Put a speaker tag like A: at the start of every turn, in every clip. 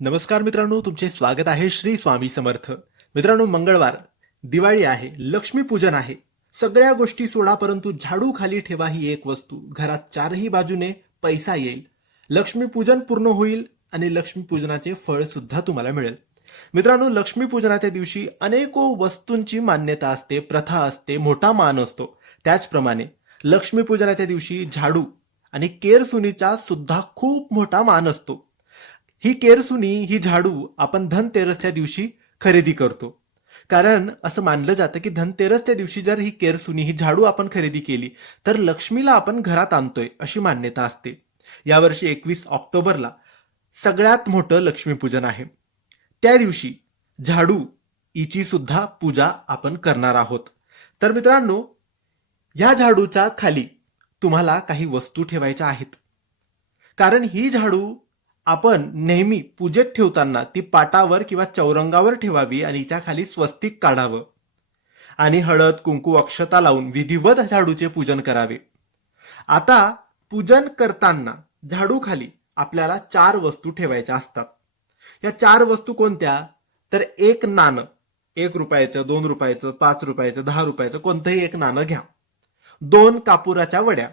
A: नमस्कार मित्रांनो तुमचे स्वागत आहे श्री स्वामी समर्थ. मित्रांनो मंगळवार दिवाळी आहे लक्ष्मीपूजन आहे. सगळ्या गोष्टी सोडा परंतु झाडू खाली ठेवा ही एक वस्तू. घरात चारही बाजूने पैसा येईल. लक्ष्मीपूजन पूर्ण होईल आणि लक्ष्मीपूजनाचे फळ सुद्धा तुम्हाला मिळेल. मित्रांनो लक्ष्मीपूजनाच्या दिवशी अनेको वस्तूंची मान्यता असते प्रथा असते मोठा मान असतो. त्याचप्रमाणे लक्ष्मीपूजनाच्या दिवशी झाडू आणि केरसुनीचा सुद्धा खूप मोठा मान असतो. ही केरसुनी ही झाडू आपण धनतेरसच्या दिवशी खरेदी करतो. कारण असं मानलं जातं की धनतेरसच्या दिवशी जर ही केरसुनी ही झाडू आपण खरेदी केली तर लक्ष्मीला आपण घरात आणतोय अशी मान्यता असते. यावर्षी एकवीस ऑक्टोबरला सगळ्यात मोठं लक्ष्मीपूजन आहे. त्या दिवशी झाडू हिची सुद्धा पूजा आपण करणार आहोत. तर मित्रांनो या झाडूच्या खाली तुम्हाला काही वस्तू ठेवायच्या आहेत. कारण ही झाडू आपण नेहमी पूजेत ठेवताना ती पाटावर किंवा चौरंगावर ठेवावी आणि हिच्या खाली स्वस्तिक काढावं. आणि हळद कुंकू अक्षता लावून विधिवत झाडूचे पूजन करावे. आता पूजन करताना झाडूखाली आपल्याला चार वस्तू ठेवायच्या असतात. या चार वस्तू कोणत्या? तर एक नाणं. एक रुपयाचं दोन रुपयाचं पाच रुपयाचं दहा रुपयाचं कोणतंही एक नाणं घ्या. दोन कापुराच्या वड्या.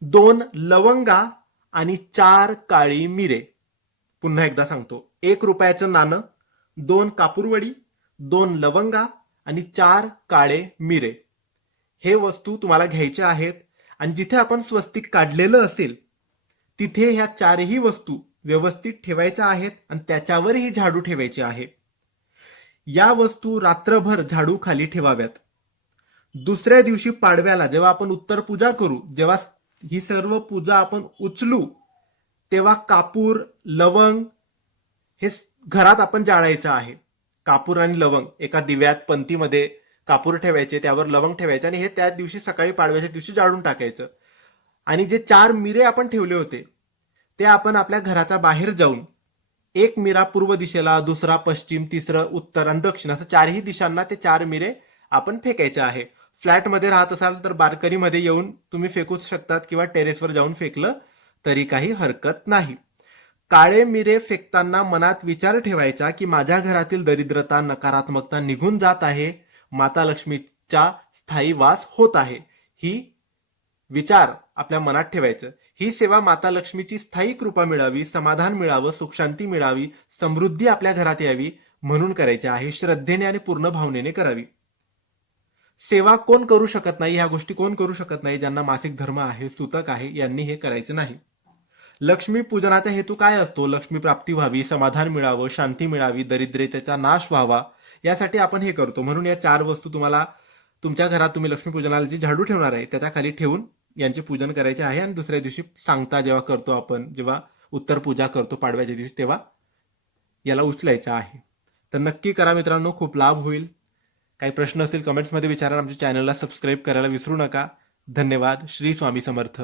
A: दोन लवंगा आणि चार काळी मिरे. पुन्हा एकदा सांगतो. एक रुपयाचं नाणं दोन कापूरवडी दोन लवंगा आणि चार काळे मिरे. हे वस्तू तुम्हाला घ्यायचे आहेत आणि जिथे आपण स्वस्तिक काढलेलं असेल तिथे ह्या चारही वस्तू व्यवस्थित ठेवायच्या आहेत आणि त्याच्यावरही झाडू ठेवायची आहे. या वस्तू रात्रभर झाडू खाली ठेवाव्यात. दुसऱ्या दिवशी पाडव्याला जेव्हा आपण उत्तर पूजा करू जेव्हा ही सर्व पूजा आपण उचलू तेव्हा कापूर लवंग हे घरात आपण जाळायचं आहे. कापूर आणि लवंग एका दिव्यात पंथीमध्ये कापूर ठेवायचे त्यावर लवंग ठेवायचे आणि हे त्या दिवशी सकाळी पाडव्याच्या दिवशी जाळून टाकायचं. आणि जे चार मिरे आपण ठेवले होते ते आपण आपल्या घराच्या बाहेर जाऊन एक मिरा पूर्व दिशेला दुसरा पश्चिम तिसरं उत्तर आणि दक्षिण असं चारही दिशांना ते चार मिरे आपण फेकायचे आहे. फ्लॅटमध्ये राहत असाल तर बाल्कनीमध्ये येऊन तुम्ही फेकू शकतात किंवा टेरेसवर जाऊन फेकलं तरी काही हरकत नाही. काळे मिरे फेकताना मनात विचार ठेवायचा की माझ्या घरातील दरिद्रता नकारात्मकता निघून जात आहे माता लक्ष्मीचा स्थायी वास होत आहे. ही विचार आपल्या मनात ठेवायचं. ही सेवा माता लक्ष्मीची स्थायी कृपा मिळावी समाधान मिळावं सुखशांती मिळावी समृद्धी आपल्या घरात यावी म्हणून करायची आहे श्रद्धेने आणि पूर्ण भावनेने करावी. सेवा कोण करू शकत नाही ह्या गोष्टी कोण करू शकत नाही ज्यांना मासिक धर्म आहे सूतक आहे यांनी हे करायचे नाही. लक्ष्मी पूजनाचा हेतू काय असतो? लक्ष्मी प्राप्ती व्हावी समाधान मिळावं शांती मिळावी दरिद्रतेचा नाश व्हावा यासाठी आपण हे करतो. म्हणून या चार वस्तू तुम्हाला तुमच्या घरात तुम्ही लक्ष्मी पूजनाला जी झाडू ठेवणार आहे त्याच्याखाली ठेवून यांचे पूजन करायचे आहे आणि दुसऱ्या दिवशी सांगता जेव्हा करतो आपण जेव्हा उत्तर पूजा करतो पाडव्याच्या दिवशी तेव्हा याला उचलायचं आहे. तर नक्की करा मित्रांनो खूप लाभ होईल. काही प्रश्न असतील कमेंट्समध्ये विचारा. आमच्या चॅनलला सबस्क्राईब करायला विसरू नका. धन्यवाद. श्री स्वामी समर्थ.